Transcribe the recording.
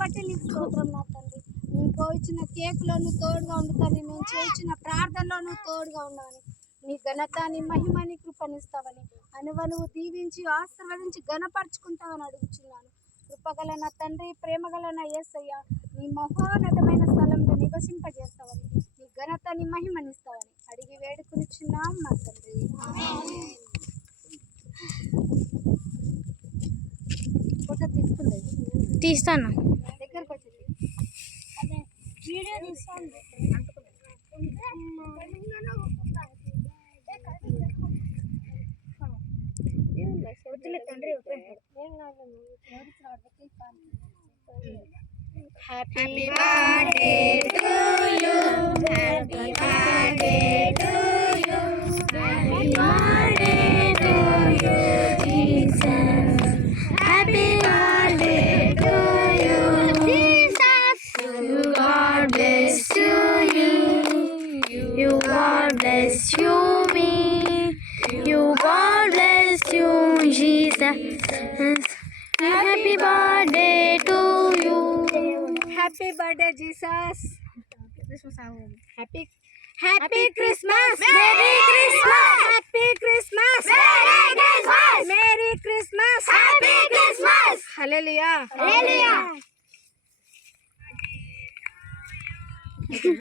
బట్టి నీకు స్తోత్రం నా తండ్రి. మేము పోయించిన కేకులో నువ్వు తోడుగా ఉండు తండ్రి. మేము చేయించిన ప్రార్థనలో నువ్వు తోడుగా ఉన్నావని, నీ ఘనత నీ మహిమని కృపనిస్తావని, అనువనువు దీవించి ఆశీర్వదించి ఘనపరుచుకుంటావని అడుగుచున్నాను. కృపగల నా తండ్రి, ప్రేమగల నా యేసయ్య, నీ మహోన్నతమైన స్థలంలో నివసింపజేస్తావని, నీ ఘనత నీ మహిమనిస్తావని అడిగి వేడుకునిచున్నాం నా తండ్రి. ఫోటో తీసుకులేదు, తీస్తాను. దగ్గరకు వచ్చింది అదే వీడియో తీస్తాను. తండ్రి happy birthday to you, happy birthday to you, happy birthday to you Jesus, happy birthday to you Jesus. You God bless you, you God bless you me, you God bless you Jesus. Happy birthday to you. Happy birthday Jesus. Happy Christmas. Merry Christmas. Happy Christmas. Merry Christmas. Merry Christmas. Happy Christmas. Hallelujah. Hallelujah.